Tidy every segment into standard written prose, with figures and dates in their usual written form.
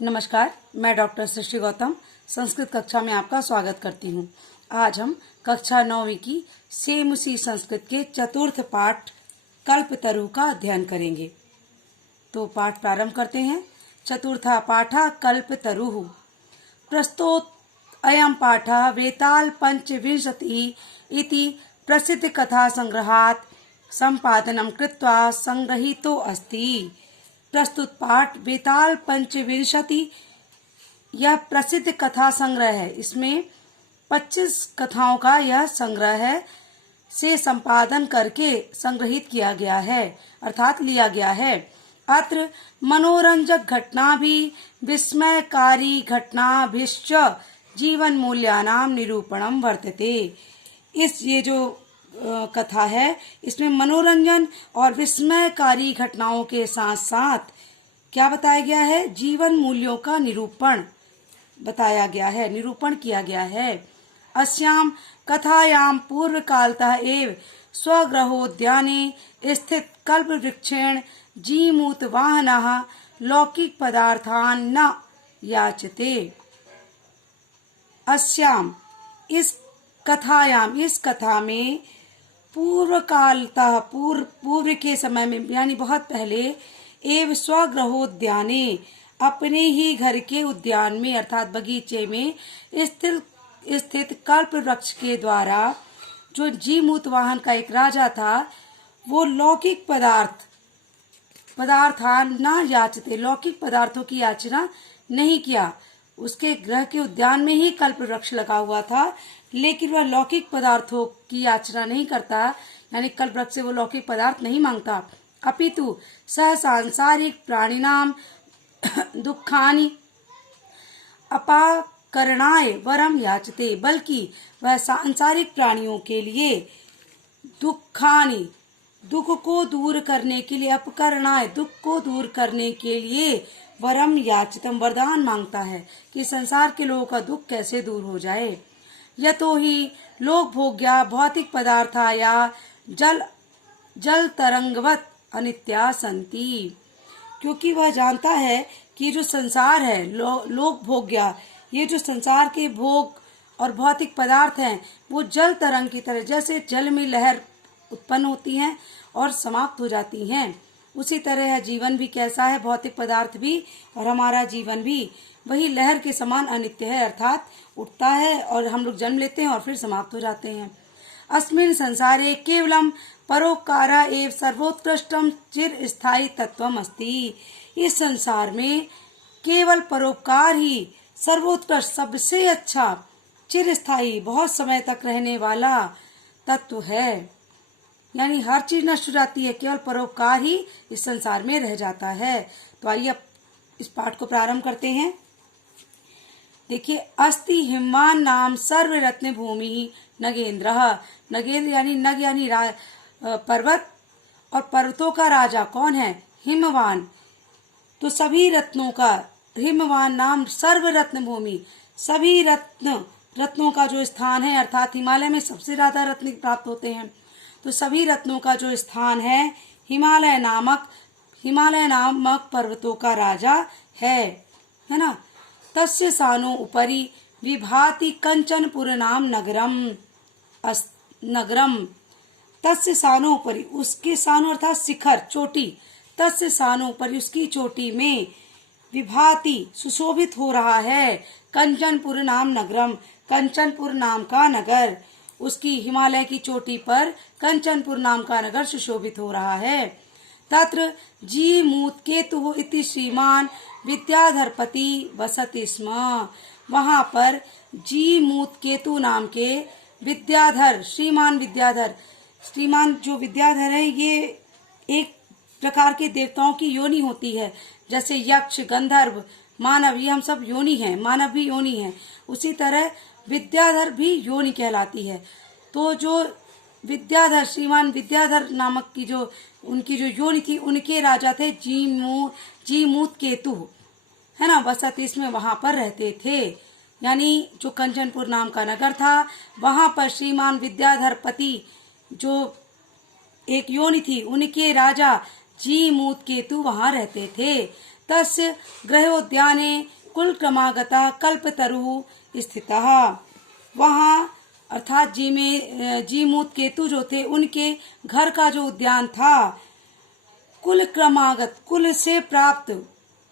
नमस्कार, मैं डॉक्टर सृष्टि गौतम संस्कृत कक्षा में आपका स्वागत करती हूँ। आज हम कक्षा 9वीं की सेमुसी संस्कृत के चतुर्थ पाठ कल्पतरु का अध्ययन करेंगे। तो पाठ प्रारंभ करते हैं। चतुर्था पाठः कल्पतरुः। प्रस्तोत अयं पाठः वेताल पंचविंशतिः इति प्रसिद्ध कथा संग्रहात् संपादनं कृत्वा संग्रहीतो अस्ति। प्रस्तुत पाठ वेताल पंचविंशति यह प्रसिद्ध कथा संग्रह है। इसमें 25 कथाओं का यह संग्रह है से संपादन करके संग्रहित किया गया है अर्थात लिया गया है। अत्र मनोरंजक घटना भी विस्मयकारी घटना भिश्च जीवन मूल्यानां निरूपणम वर्तते। ये जो कथा है इसमें मनोरंजन और विस्मयकारी घटनाओं के साथ साथ क्या बताया गया है, जीवन मूल्यों का निरूपण बताया गया है, निरूपण किया गया है। अस्याम कथायाम पूर्व कालतः एव स्वगृहोद्याने स्थित कल्प वृक्षेण जीमूत वाहनः लौकिक पदार्थान् न याचते। अस्याम इस कथा में पूर्व कालतः पूर्व के समय में यानी बहुत पहले एव स्वगृहोद्याने अपने ही घर के उद्यान में अर्थात बगीचे में स्थित कल्प वृक्ष के द्वारा जो जीमूत वाहन का एक राजा था वो लौकिक पदार्थान न याचते, लौकिक पदार्थों की याचना नहीं किया। उसके गृह के उद्यान में ही कल्प वृक्ष लगा हुआ था लेकिन वह लौकिक पदार्थों की याचना नहीं करता, यानी कल्प वृक्ष से वो लौकिक पदार्थ नहीं मांगता। अपितु सह सांसारिक प्राणिनाम दुखानि अपाकरणाय वरम याचते, बल्कि वह सांसारिक प्राणियों के लिए दुख को दूर करने के लिए, अपकरणाय दुख को दूर करने के लिए वरम याचितम वरदान मांगता है कि संसार के लोगों का दुख कैसे दूर हो जाए। यतो ही लोक भोग्या भौतिक पदार्था या जल तरंगवत अनित्या संति, क्योंकि वह जानता है कि जो संसार है लोक भोग्या, ये जो संसार के भोग और भौतिक पदार्थ हैं वो जल तरंग की तरह, जैसे जल में लहर उत्पन्न होती हैं और समाप्त हो जाती हैं, उसी तरह है जीवन भी कैसा है, भौतिक पदार्थ भी और हमारा जीवन भी वही लहर के समान अनित्य है, अर्थात उठता है और हम लोग जन्म लेते हैं और फिर समाप्त हो जाते हैं। अस्मिन् संसारे केवलम परोपकारा एव सर्वोत्कृष्टम चिर स्थायी तत्वम अस्ति। इस संसार में केवल परोपकार ही सर्वोत्कृष्ट, सबसे अच्छा, चिर स्थायी, बहुत समय तक रहने वाला तत्व है। यानी हर चीज नष्ट हो जाती है, केवल परोपकार ही इस संसार में रह जाता है। तो आइए इस पाठ को प्रारंभ करते हैं। देखिए, अस्ति हिमवान नाम सर्व रत्न भूमि नगेंद्र। नगेंद्र यानी नग यानी पर्वत, और पर्वतों का राजा कौन है? हिमवान। तो सभी रत्नों का, हिमवान नाम सर्व रत्न भूमि, सभी रत्नों का जो स्थान है, अर्थात हिमालय में सबसे ज्यादा रत्न प्राप्त होते हैं, तो सभी रत्नों का जो स्थान है हिमालय नामक पर्वतों का राजा है ना। तस्य सानो उपरि विभाति कंचनपुर नाम नगरम। तस्य सानो उपरि, उसके सानो अर्थात शिखर, चोटी, तस्य सानो उपरि, उसकी चोटी में विभाति सुशोभित हो रहा है कंचनपुर नाम नगरम, कंचनपुर नाम का नगर, उसकी हिमालय की चोटी पर कंचनपुर नाम का नगर सुशोभित हो रहा है। तत्र जीमूत केतु इति श्रीमान विद्याधरपति वसति स्म। वहां पर जीमूत केतु नाम के विद्याधर, श्रीमान जो विद्याधर है ये एक प्रकार के देवताओं की योनि होती है, जैसे यक्ष, गंधर्व, मानव, ये हम सब योनि हैं, मानव भी योनि है, उसी तरह विद्याधर भी योनि कहलाती है। तो जो विद्याधर, श्रीमान विद्याधर नामक की जो उनकी जो योनि थी, उनके राजा थे जीमूत केतु, है ना, वसति इसमें वहां पर रहते थे। यानी जो कंचनपुर नाम का नगर था वहां पर श्रीमान विद्याधर पति जो एक योनि थी, उनके राजा जीमूत केतु वहां रहते थे। तस्य गृहोद्याने कुलक्रमागता कल्पतरुः स्थितः। वहाँ अर्थात जीमूत केतु जो थे उनके घर का जो उद्यान था, कुल क्रमागत कुल से प्राप्त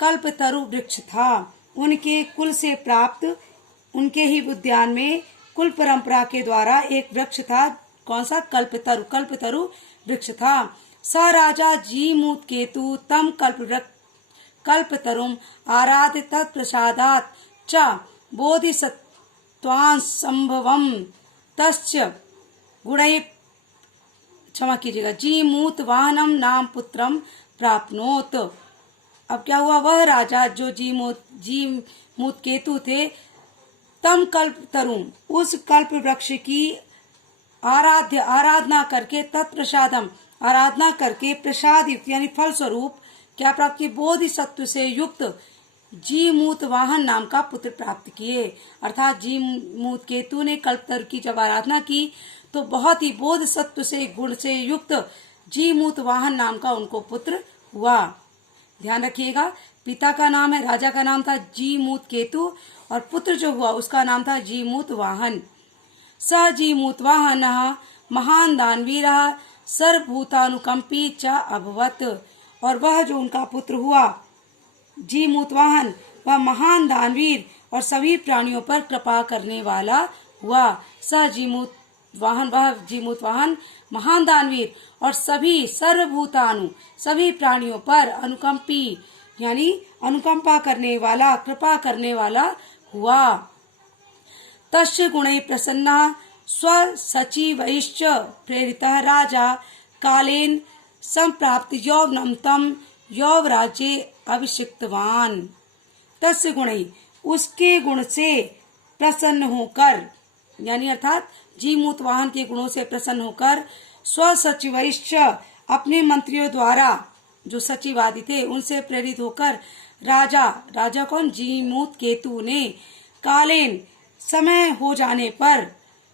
कल्पतरु वृक्ष था। उनके कुल से प्राप्त उनके ही उद्यान में कुल परंपरा के द्वारा एक वृक्ष था। कौन सा? कल्पतरु वृक्ष था। स राजा जीमूत केतु तम कल्पतरुम आराध्य तत्प्रसादात् च बोधिसत्वान् संभवम तस्य गुणै क्षमा कीजिएगा जीमूत वाहनम नाम पुत्रम प्राप्नोत। अब क्या हुआ? वह राजा जो जीमूत केतु थे, तम कल्पतरु उस कल्प वृक्ष की आराधना करके तत्प्रसादम आराधना करके प्रसाद युक्त यानी फल स्वरूप क्या प्राप्त किए? बोधिसत्व से युक्त जीमूत वाहन नाम का पुत्र प्राप्त किए। अर्थात जीमूत केतु ने कल्पतरु की जब आराधना की तो बहुत ही बोधिसत्व से गुण से युक्त जीमूत वाहन नाम का उनको पुत्र हुआ। ध्यान रखिएगा, पिता का नाम है, राजा का नाम था जीमूत केतु और पुत्र जो हुआ उसका नाम था जीमूत वाहन। स जीमूत वाहन महान दानवीर सर्वभूतानुकंपी च अभवत। और वह जो उनका पुत्र हुआ जीमूत वाहन, वह महान दानवीर और सभी प्राणियों पर कृपा करने वाला हुआ। स जीमूत वाहन, वह जीमूत वाहन महान दानवीर और सभी प्राणियों पर अनुकंपी यानी अनुकंपा करने वाला, कृपा करने वाला हुआ। तस्य गुणै प्रसन्ना स्वसचिवैश्च प्रेरितः राजा कालेन संप्राप्त यौवनं तं यौवराज्ये अभिषिक्तवान। तस्य गुणै उसके गुण से प्रसन्न होकर यानी अर्थात जीमूत वाहन के गुणों से प्रसन्न होकर स्वसचिवैश्च अपने मंत्रियों द्वारा जो सचिवादी थे उनसे प्रेरित होकर राजा कौन? जीमूत केतु ने कालेन समय हो जाने पर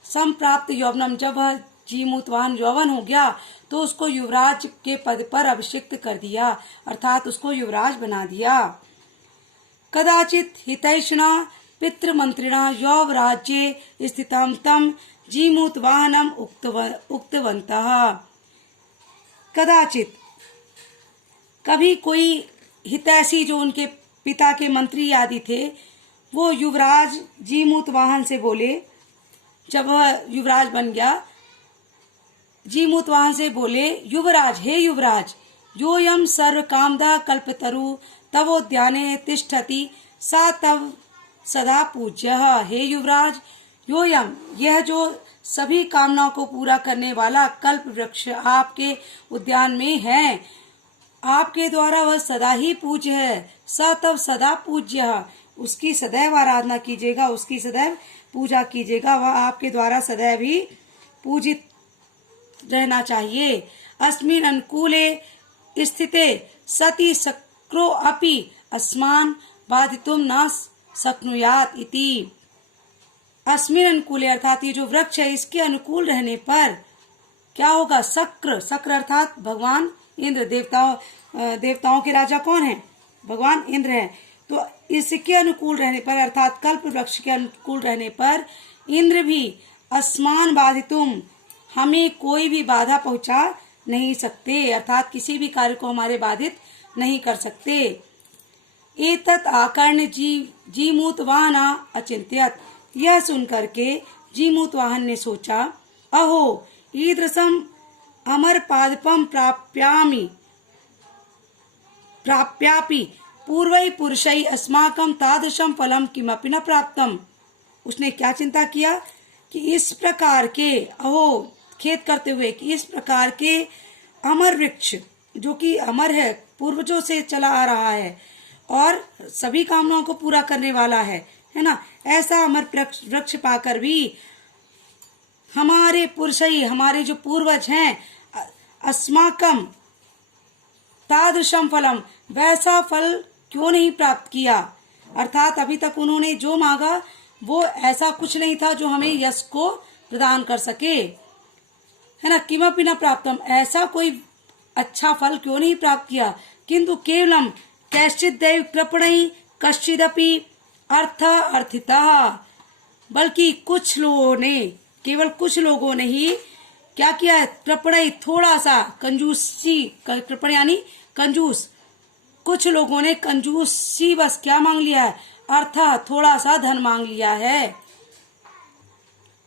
संप्राप्त यौवनम जब वह जीमूत वाहन यौवन हो गया तो उसको युवराज के पद पर अभिषिक्त कर दिया, अर्थात उसको युवराज बना दिया। कदाचित हितैषिणा पितृमंत्रिणा यौवराज्ये स्थितं तं जीमूत वाहनम उक्तवन्तः। कदाचित कभी कोई हितैषी जो उनके पिता के मंत्री आदि थे वो युवराज जीमूत वाहन से बोले, जब वह युवराज बन गया जीमूत वाहन से बोले, युवराज, हे युवराज, योयम सर्व कामदा कल्पतरु तवोद्याने तिष्ठति सा तव सदा पूज्यः। हे युवराज, योयम यह जो सभी कामनाओं को पूरा करने वाला कल्प वृक्ष आपके उद्यान में है, आपके द्वारा वह सदा ही पूज्य है। स तव सदा पूज्य, उसकी सदैव आराधना कीजिएगा, उसकी सदैव पूजा कीजिएगा, वह आपके द्वारा सदैव ही पूजित रहना चाहिए। अस्मिन् अनुकूले स्थिते सति शक्रो अपि अस्मान् बाधितुं न शक्नुयात् इति। अस्मिन् अनुकूले अर्थात ये जो वृक्ष है इसके अनुकूल रहने पर क्या होगा? शक्र अर्थात भगवान इंद्र, देवताओं के राजा कौन है? भगवान इंद्र है। तो इसके अनुकूल रहने पर अर्थात कल्प वृक्ष के अनुकूल रहने पर इंद्र भी अस्मान बाधितुम हमें कोई भी बाधा पहुंचा नहीं सकते, अर्थात किसी भी कार्य को हमारे बाधित नहीं कर सकते। एतत् आकर्ण जीमूत वाहना अचिंत्यत। यह सुनकर के जीमूत वाहन ने सोचा, अहो ईदृशम अमर पादपम प्राप्यापि पूर्वै पुरुषै अस्माकं तादृशं फलम किमपि न प्राप्तम। उसने क्या चिंता किया कि इस प्रकार के, अहो खेद करते हुए कि इस प्रकार के अमर वृक्ष जो कि अमर है, पूर्वजों से चला आ रहा है और सभी कामनाओं को पूरा करने वाला है ना, ऐसा अमर वृक्ष पाकर भी हमारे पुरुषई, हमारे जो पूर्वज हैं, अस्माकम तादृशम फलम, वैसा फल क्यों नहीं प्राप्त किया। अर्थात अभी तक उन्होंने जो मांगा वो ऐसा कुछ नहीं था जो हमें यश को प्रदान कर सके, है ना। किमपि न प्राप्तम, ऐसा कोई अच्छा फल क्यों नहीं प्राप्त किया। किंतु केवलम कैश्चित् दैव कृपणैः कश्चिदपि अर्थ अर्थितः, बल्कि कुछ लोगों ने, केवल कुछ लोगों ने ही क्या किया है, कृपणैः थोड़ा सा, कंजूसी, कृपण यानी कंजूस, कुछ लोगों ने कंजूसी बस क्या मांग लिया है, अर्थात थोड़ा सा धन मांग लिया है।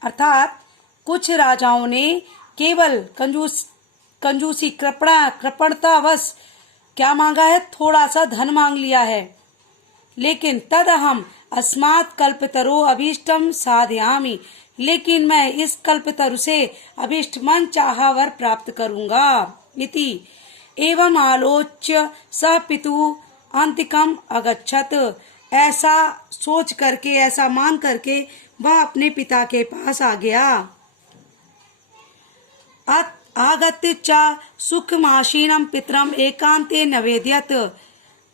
अर्थात कुछ राजाओं ने केवल कंजूसी, कृपणता बस क्या मांगा है, थोड़ा सा धन मांग लिया है। लेकिन तद हम अस्मात् कल्पतरो अभीष्टम साधयामि, लेकिन मैं इस कल्पतरु से अभीष्ट मन चाहा वर प्राप्त करूंगा। इति एवं आलोच्य स पितु अंतिकम अगच्छत, ऐसा सोच करके, ऐसा मान करके वह अपने पिता के पास आ गया। आगत्य च सुखमासीनम पितरम एकांते नवेद्यत,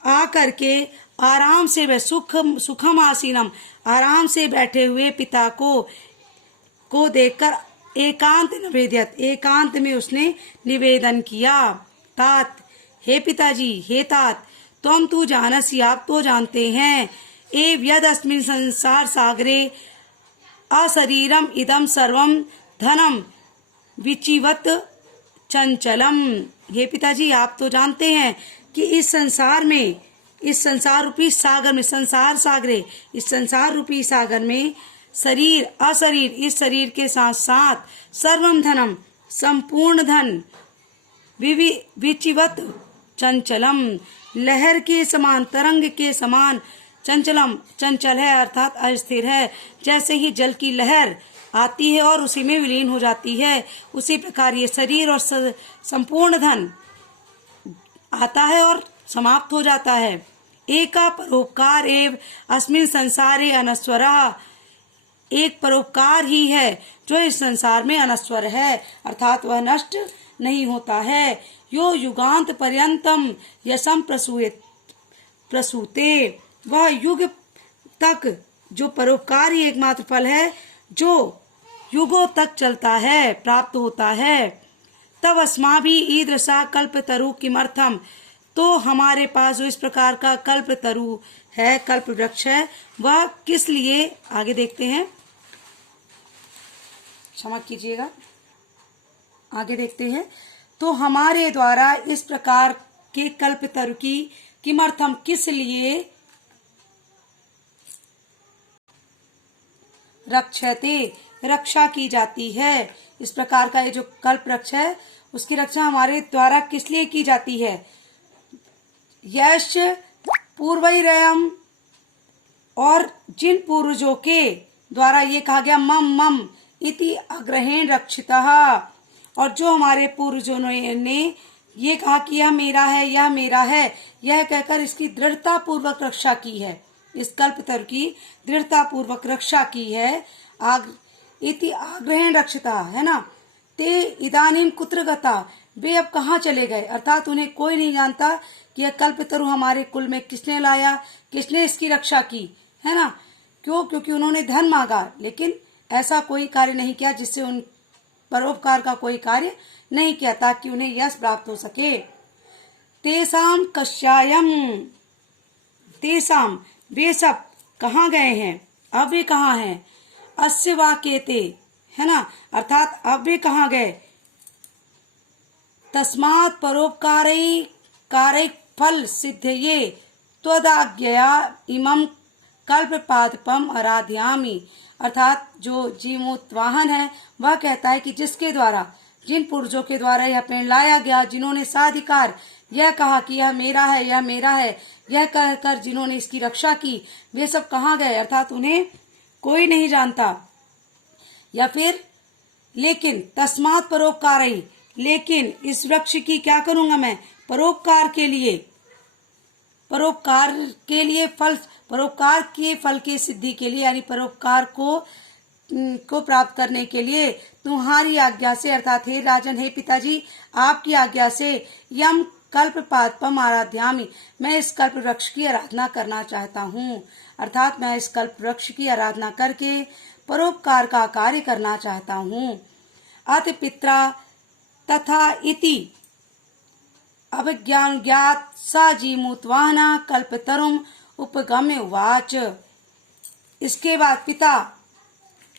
आ करके आराम से वह सुखम आसीनम, आराम से बैठे हुए पिता को देखकर एकांत नवेद्यत, एकांत में उसने निवेदन किया। तात, हे पिताजी, हे तात, तुम तू जानसी, आप तो जानते हैं, एव यद अस्मिन् संसार सागरे अशरीरम इदम सर्वम धनम विचिवत चंचलम। हे पिताजी, आप तो जानते हैं कि इस संसार में, इस संसार रूपी सागर में, संसार सागरे, इस संसार रूपी सागर में शरीर, अशरीर, इस शरीर के साथ साथ सर्वम धनम, संपूर्ण धन, विचिवत चंचलम, लहर के समान, तरंग के समान, चंचलम, चंचल है अर्थात अस्थिर है। जैसे ही जल की लहर आती है और उसी में विलीन हो जाती है, उसी प्रकार ये शरीर और संपूर्ण धन आता है और समाप्त हो जाता है। एका परोपकार एव अस्मिन् संसारे अनस्वरः, एक परोपकार ही है जो इस संसार में अनस्वर है, अर्थात वह नष्ट नहीं होता है। यो युगांत पर्यंतम यशम प्रसूते, वह युग तक जो परोपकार ही एकमात्र फल है जो युगों तक चलता है, प्राप्त होता है। तब अस्माभिः ईदृशा कल्पतरु किमर्थम, तो हमारे पास जो इस प्रकार का कल्पतरु है, कल्प वृक्ष है, वह किस लिए, आगे देखते हैं, क्षमा कीजिएगा, आगे देखते हैं। तो हमारे द्वारा इस प्रकार के कल्पतरु की किमर्थम, किस लिए, रक्षते, रक्षा की जाती है। इस प्रकार का ये जो कल्प वृक्ष है उसकी रक्षा हमारे द्वारा किस लिए की जाती है। यश पूर्वैरयम्, और जिन पूर्वजों के द्वारा ये कहा गया मम मम इति अग्रहेण रक्षितः, और जो हमारे पूर्वजों ने ये कहा कि यह मेरा है, यह मेरा है, यह कहकर इसकी दृढ़ता पूर्वक रक्षा की है, इस कल्पतरु की दृढ़ता पूर्वक रक्षा की है। इति आग्रहेण रक्षिता, है ना। ते इदानीम कुत्र गता, वे अब कहाँ चले गए, अर्थात उन्हें कोई नहीं जानता कि यह कल्पतरु हमारे कुल में किसने लाया, किसने इसकी रक्षा की, है ना। क्यों, क्योंकि उन्होंने धन मांगा, लेकिन ऐसा कोई कार्य नहीं किया जिससे उन परोपकार का कोई कार्य नहीं किया ताकि उन्हें यश प्राप्त हो सके। तेसाम कश्यायम, तेसाम, वे सब कहाँ गए हैं, अब वे कहाँ हैं। अस्य वाक्यते, है ना, अर्थात अब वे कहाँ गए। तस्मात् परोपकारै कार्य फल सिद्धये त्वदाज्ञया इमं कल्पपादपम आराध्यामि, अर्थात जो जीवोत्वाहन है वह कहता है कि जिसके द्वारा, जिन पुरुषों के द्वारा यह पेड़ लाया गया, जिन्होंने साधिकार यह कहा कि यह मेरा है, यह मेरा है, यह कहकर जिन्होंने इसकी रक्षा की, वे सब कहाँ गए, अर्थात उन्हें कोई नहीं जानता। या फिर लेकिन तस्मात् परोपकारै, लेकिन इस वृक्ष की क्या करूंगा मैं, परोपकार के लिए, परोपकार के लिए फल, परोपकार के फल की सिद्धि के लिए, यानी परोपकार को प्राप्त करने के लिए तुम्हारी आज्ञा से, अर्थात हे राजन, हे पिताजी, आपकी आज्ञा से यम कल्पपादपम आराध्यामि, मैं इस कल्प वृक्ष की आराधना करना चाहता हूँ, अर्थात मैं इस कल्प वृक्ष की आराधना करके परोपकार का कार्य करना चाहता हूँ। अत पित्रा तथा इति अभिज्ञान ज्ञात सा जीमूतवाहना कल्पतरुम उपगम्य उवाच। इसके बाद पिता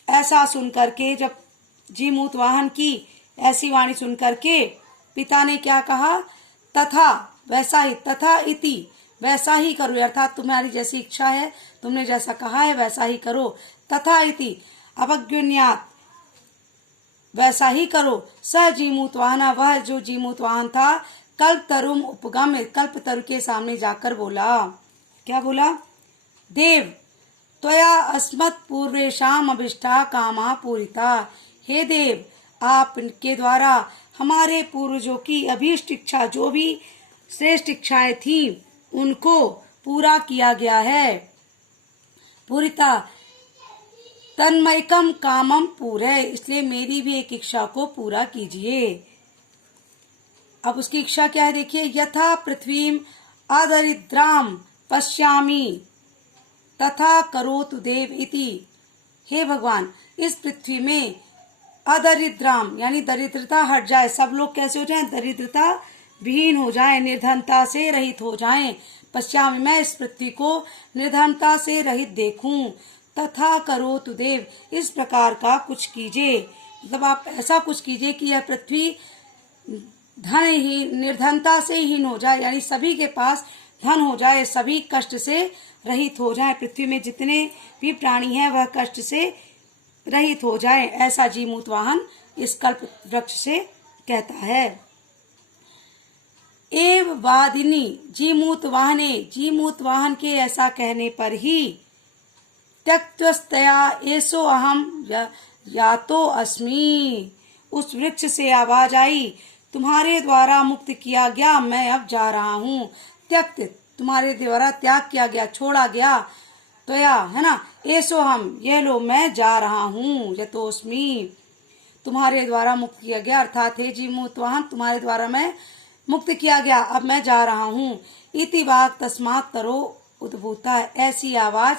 ऐसा सुनकर के, जब जीमूतवाहन की ऐसी वाणी सुनकर के पिता ने क्या कहा, तथा वैसा ही, तथा इति वैसा ही करो, अर्थात तुम्हारी जैसी इच्छा है, तुमने जैसा कहा है वैसा ही करो। तथा इति अवज्ञात वैसा ही करो। स जीमूतवाहना वह जो जीमूतवाहन था, कल्पतरुम उपगम्य कल्पतरु के सामने जाकर बोला, क्या बोला, देव त्वया अस्मत् पूर्वेषाम अभिष्टा कामा पूरिता। हे देव, आपके द्वारा हमारे पूर्वजों की अभीष्ट इच्छा, जो भी श्रेष्ठ इच्छाएं थी, उनको पूरा किया गया है। पूरिता तन्मयकम कामम पूरे, इसलिए मेरी भी एक इच्छा को पूरा कीजिए। अब उसकी इच्छा क्या है देखिए, यथा पृथ्वीम अदरिद्राम पश्यामि तथा करोतु देव इति। हे भगवान, इस पृथ्वी में अदरिद्राम यानी दरिद्रता हट जाए, सब लोग कैसे हो जाएं, दरिद्रता विहीन हो जाए, निर्धनता से रहित हो जाएं। पश्चात मैं इस पृथ्वी को निर्धनता से रहित देखूं। तथा करोतु देव, इस प्रकार का कुछ कीजिए, मतलब आप ऐसा कुछ कीजिए कि यह पृथ्वी धन ही निर्धनता से हीन हो जाए, यानी सभी के पास धन हो जाए, सभी कष्ट से रहित हो जाए, पृथ्वी में जितने भी प्राणी हैं वह कष्ट से रहित हो जाए। ऐसा जीमूतवाहन इस कल्प वृक्ष से कहता है। एव वादिनी जीमूतवाहने, जीमूतवाहन के ऐसा कहने पर ही त्यक्तस्तया एसो अहम यातो अस्मि, उस वृक्ष से आवाज आई, तुम्हारे द्वारा मुक्त किया गया, मैं अब जा रहा हूँ। त्यक्त तुम्हारे द्वारा त्याग किया गया, छोड़ा गया, त्वया है ना, एसो हम यह लो मैं जा रहा हूँ, यतोस्मि तुम्हारे द्वारा मुक्त किया गया, अर्थात हे जीमूतवाहन तुम्हारे द्वारा मैं मुक्त किया गया, अब मैं जा रहा हूँ। इति वाक तस्मात् तरो उद्भूता, ऐसी आवाज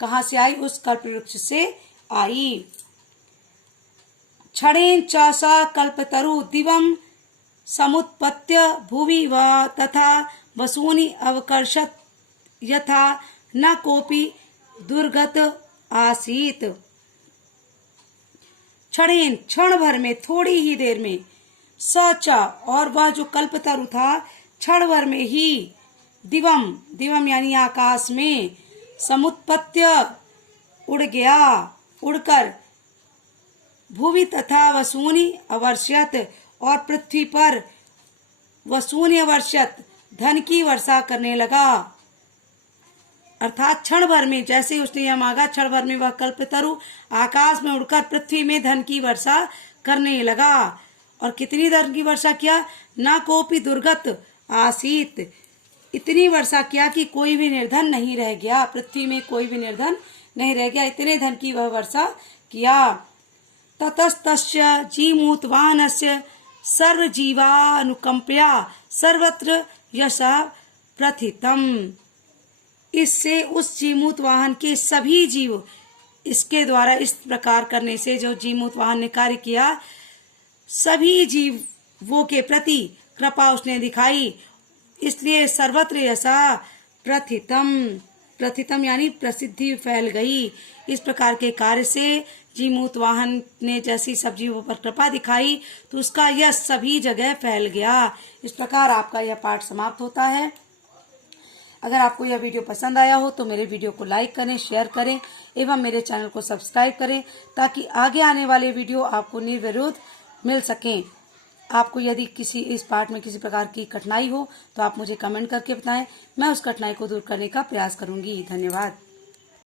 कहाँ से आई, उस कल्प वृक्ष से आई। क्षणेन च स कल्पतरु दिवम समुत्पत्य भुवि व तथा वसूनि अवकर्षत यथा न कोपि दुर्गत आसीत। क्षणेन क्षण भर में, थोड़ी ही देर में, सचा और वह जो कल्पतरु था क्षण भर में ही, दिवम दिवम यानी आकाश में, समुत्पत्य उड़ गया, उड़कर, भूवि तथा वसूनि अवर्ष्यत और पृथ्वी पर वसूनि अवर्ष्यत धन की वर्षा करने लगा। अर्थात क्षण भर में, जैसे उसने यह मांगा, क्षण भर में वह कल्पतरु आकाश में उड़कर पृथ्वी में धन की वर्षा करने लगा। और कितनी धन की वर्षा किया, ना कोपी दुर्गत आसीत, इतनी वर्षा किया कि कोई भी निर्धन नहीं रह गया, पृथ्वी में कोई भी निर्धन नहीं रह गया, इतने धन की वह वर्षा किया। ततस्तस्य जीमूतवाहनस्य सर्वजीवानुकंपया सर्वत्र यशः प्रथितम्, इससे उस जीमूतवाहन के सभी जीव, इसके द्वारा इस प्रकार करने से जो जीमूतवाहन ने कार्य किया, सभी जीवों के प्रति कृपा उसने दिखाई, इसलिए सर्वत्र यशा प्रथितम, प्रथितम यानी प्रसिद्धि फैल गई। इस प्रकार के कार्य से जीमूतवाहन ने जैसी सब जीवों पर कृपा दिखाई तो उसका यश सभी जगह फैल गया। इस प्रकार आपका यह पाठ समाप्त होता है। अगर आपको यह वीडियो पसंद आया हो तो मेरे वीडियो को लाइक करें, शेयर करें एवं मेरे चैनल को सब्सक्राइब करें ताकि आगे आने वाले वीडियो आपको निर्विरोध मिल सकें। आपको यदि किसी इस पाठ में किसी प्रकार की कठिनाई हो तो आप मुझे कमेंट करके बताएं, मैं उस कठिनाई को दूर करने का प्रयास करूंगी। धन्यवाद।